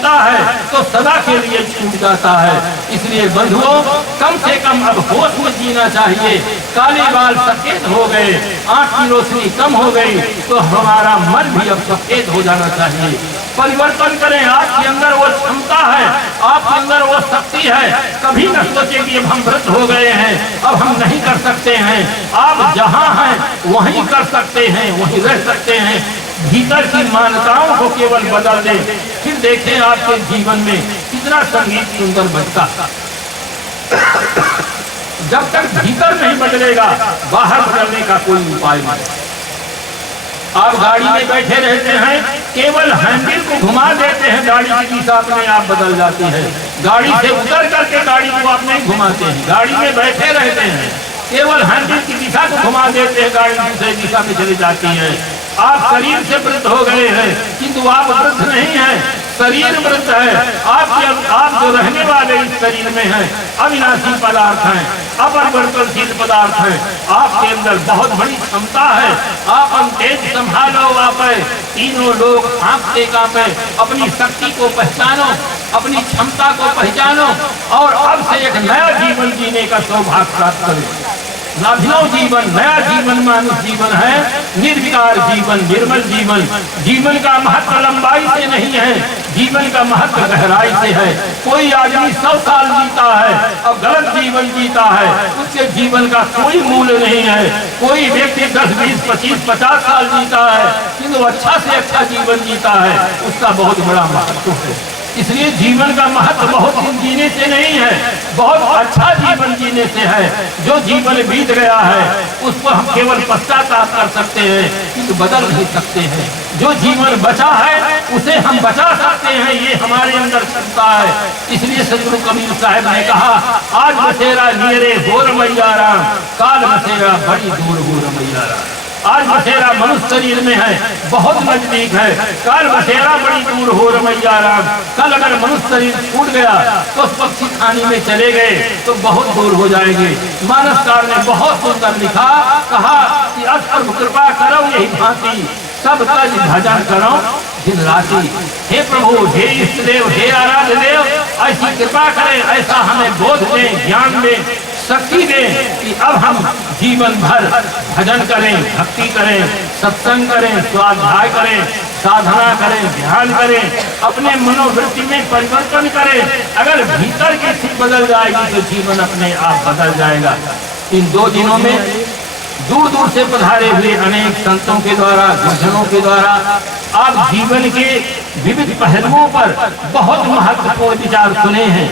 छूटता है तो सदा के लिए छूट जाता है। इसलिए बंधुओं, कम से कम अब होश में जीना चाहिए। काले बाल सफेद हो गए, आंख की रोशनी कम हो गई, तो हमारा मन भी अब सफेद हो जाना चाहिए। परिवर्तन करें, आपके अंदर वो क्षमता है, आपके अंदर वो शक्ति है। कभी न सोचे कि अब हम वृद्ध हो गए हैं, अब हम नहीं कर सकते हैं। आप जहाँ हैं वहीं कर सकते हैं, वहीं रह सकते हैं। भीतर की मान्यताओं को केवल बदल दें, फिर देखें आपके जीवन में कितना संगीत सुंदर बजता। जब तक भीतर नहीं बदलेगा, बाहर बदलने का कोई उपाय नहीं। आप गाड़ी में बैठे रहते हैं, केवल हैंडल को घुमा देते हैं, गाड़ी की दिशा अपने आप बदल जाती है। गाड़ी से उतर करके गाड़ी को आप नहीं घुमाते हैं, गाड़ी में बैठे रहते हैं, केवल हैंडल की दिशा को घुमा देते हैं, गाड़ी दूसरी दिशा में चली जाती है। आप शरीर से वृद्ध हो गए हैं, किंतु आप वृद्ध नहीं हैं, शरीर वृद्ध है। आप जो रहने वाले इस शरीर में हैं, अविनाशी पदार्थ हैं, अपरिवर्तनशील पदार्थ हैं। आपके अंदर बहुत बड़ी क्षमता है। आप तेज संभालो, आप तीनों लोग आंखते कांपे। अपनी शक्ति को पहचानो, अपनी क्षमता को पहचानो और अब से एक नया जीवन जीने का सौभाग्य प्राप्त करो। अभिनव जीवन, नया जीवन मानुष जीवन है, निर्विकार जीवन, निर्मल जीवन। जीवन का महत्व लंबाई से नहीं है, जीवन का महत्व गहराई से है। कोई आदमी 100 साल जीता है और गलत जीवन जीता है, उसके जीवन का कोई मूल्य नहीं है। कोई व्यक्ति 10, 20, 25, 50 साल जीता है, किंतु अच्छा से अच्छा जीवन जीता है, उसका बहुत बड़ा महत्व है। इसलिए जीवन का महत्व बहुत दिन जीने से नहीं है, बहुत अच्छा जीवन जीने से है। जो जीवन बीत गया है उसको हम केवल पश्चाताप कर सकते हैं, किंतु बदल नहीं सकते हैं। जो जीवन बचा है उसे हम बचा सकते हैं, ये हमारे अंदर क्षमता है। इसलिए सतगुरु कबीर साहब ने कहा, आज बसेरा नियरे होर मैया राम, काल बसेरा बड़ी दूर हो मैया राम। आज बसेरा मनुष्य शरीर में है, बहुत नजदीक है, कल बसेरा बड़ी दूर हो रमैया राम। कल अगर मनुष्य शरीर छूट गया तो पक्षी खानी में चले गए तो बहुत दूर हो जाएंगे। मानसकार ने बहुत सुंदर लिखा, कहा कि असर्व कृपा करो यही भांति, सब तज भजन करो दिन राशि। हे प्रभु, हे इष्ट देव, हे आराध्य देव, ऐसी कृपा करें, ऐसा हमें बोध दें, ज्ञान दें, शक्ति दें कि अब हम जीवन भर भजन करें, भक्ति करें, सत्संग करें, स्वाध्याय करें, साधना करें, ध्यान करें, अपने मनोवृत्ति में परिवर्तन करें। अगर भीतर की स्थिति बदल जाएगी तो जीवन अपने आप बदल जाएगा। इन 2 दिनों में दूर दूर से पधारे हुए अनेक संतों के द्वारा, गुरुजनों के द्वारा आप जीवन के विविध पहलुओं पर बहुत महत्वपूर्ण विचार सुने हैं।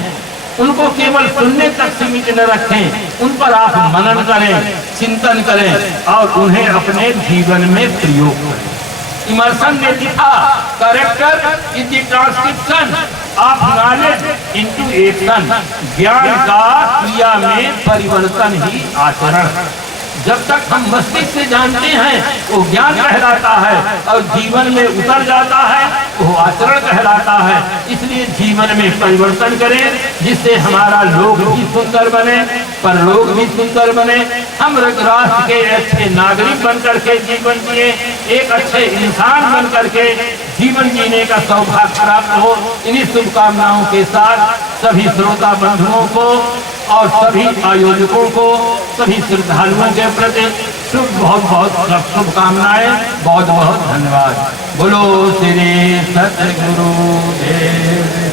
उनको केवल सुनने तक सीमित न रखें, उन पर आप मनन करें, चिंतन करें और उन्हें अपने जीवन में प्रयोग करें। इमर्सन ने लिखा, character is the transcription of knowledge into action. ज्ञान का क्रिया में परिवर्तन ही आचरण। जब तक हम मस्तिष्क से जानते हैं वो ज्ञान कहलाता है, और जीवन में उतर जाता है वो आचरण कहलाता है। इसलिए जीवन में परिवर्तन करें, जिससे हमारा लोक भी सुंदर बने, परलोक भी सुंदर बने। हम राष्ट्र के अच्छे नागरिक बनकर के जीवन जिए, एक अच्छे इंसान बनकर के जीवन जीने का सौभाग्य प्राप्त हो। इन्हीं शुभकामनाओं के साथ सभी श्रोता बंधुओं को और सभी आयोजकों को, सभी श्रद्धालुओं के प्रति बहुत बहुत शुभकामनाएं, बहुत बहुत धन्यवाद। बोलो श्री सतगुरु देव।